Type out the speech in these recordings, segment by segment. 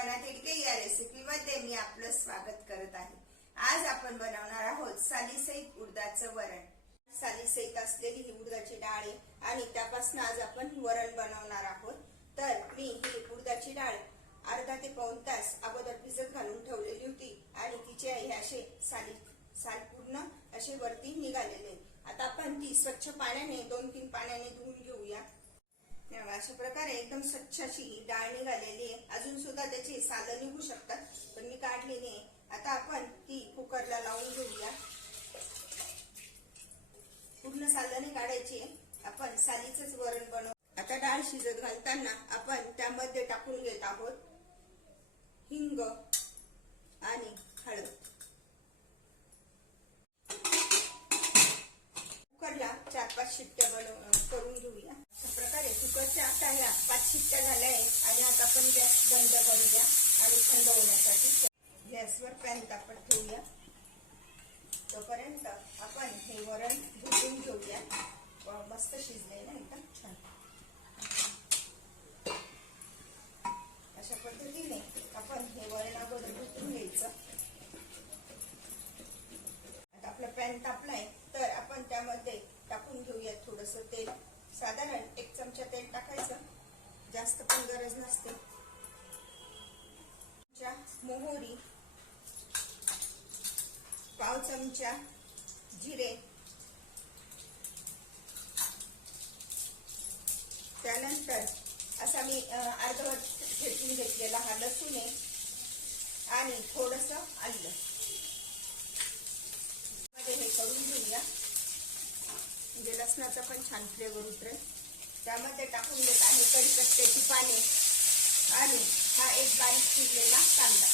कल्पना तिडके या रेसिपी मध्ये मी आपलं स्वागत करत आहे. आज आपण बनवणार आहोत सालीसहित उडदाचं वरण. सालीसहित असलेली ही उडदाची डाळ आहे आणि त्यापासून आज आपण वरण बनवणार आहोत. तर मी ही उडदाची डाळ अर्धा ते पाऊन तास अगोदर भिजत घालून ठेवलेली होती आणि तिचे हे असे साली साल पूर्ण असे वरती निघालेले आता आपण ती स्वच्छ पाण्याने दोन तीन पाण्याने धुवून घेऊया. तेव्हा अशा प्रकारे एकदम स्वच्छ अशी डाळ निघालेली आहे. अजून सुद्धा त्याची सालं निघू शकतात पण मी काढली नाही. आता आपण ती कुकरला लावून घेऊया. पूर्ण सालं नाही काढायची. आपण सालीच वरण बनव. आता डाळ शिजत घालताना आपण त्यामध्ये टाकून घेत आहोत हिंग आणि हळद. कुकरला चार पाच शिट्ट्या बनव करून घेऊया. आहे कुकरच्या आता ह्या पाच शिट्ट्या झाल्या आहे आणि आता आपण गॅस बंद करूया आणि थंड होण्यासाठी गॅसवर पॅन तापत ठेवूया. तोपर्यंत आपण हे वरण भुजून घेऊया. मस्त शिजले ना एकदम छान. अशा पद्धतीने आपण हे वरण अगोदर भुजून घ्यायचं. आता आपलं पॅन तापलं तर आपण त्यामध्ये टाकून घेऊया थोडस तेल साधारण एक चमचा तेल टाकायचं. जास्त पण गरज नसते. मोहरी पाव चमचा जिरे. त्यानंतर असा मी अर्धवट ठेचून घेतलेला हा लसूण आहे. आणि थोडस आलं मध्ये हे करून घेऊया म्हणजे लसणाचा पण छान फ्लेवर उतरेल. त्यामध्ये टाकून घेत आहे कढीपत्त्याची पाने. आणि हा एक बारीक चिरलेला कांदा.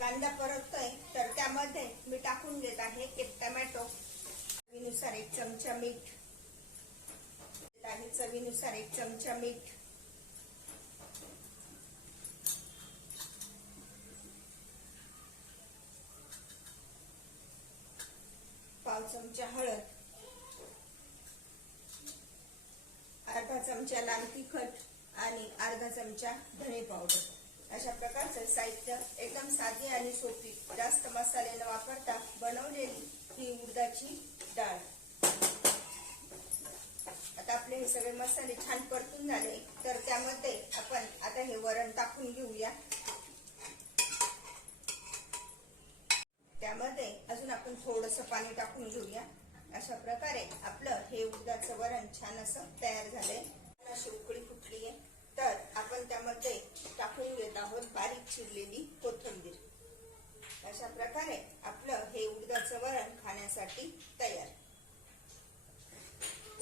कांदा परततोय तर त्यामध्ये मी टाकून घेत आहे एक टमॅटो. चवीनुसार एक चमचा मीठ. देत आहे चवीनुसार एक चमचा मीठ. पाव चमचा हळद. अर्धा चमचा लाल तिखट आणि अर्धा चमचा धणे पावडर. अशा प्रकारचं साहित्य एकदम साधी आणि सोपी. जास्त मसाले न वापरता बनवलेली ही उडदाची डाळ. आता आपले हे सगळे मसाले छान परतून झाले तर त्यामध्ये आपण आता हे वरण टाकून घेऊया. त्यामध्ये अजून आपण थोडस पाणी टाकून घेऊया. अशा प्रकारे आपलं हे उडदाचं वरण छान असं तयार झालंय. अशी उकळी फुटली आहे. तर आपण त्यामध्ये टाकून घेत आहोत बारीक चिरलेली कोथिंबीर. अशा प्रकारे आपलं हे उडदाचं वरण खाण्यासाठी तयार.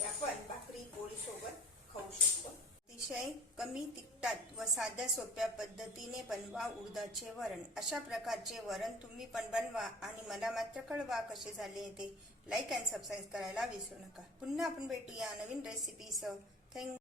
आपण भाकरी पोळी सोबत खाऊ शकतो. अतिशय कमी तिखटात व साध्या सोप्या पद्धतीने बनवा उडदाचे वरण. अशा प्रकारचे वरण तुम्ही पण बनवा आणि मला मात्र कळवा कसे झाले ते. लाईक अँड सबस्क्राईब करायला विसरू नका. पुन्हा आपण भेटूया नवीन रेसिपीसह थँक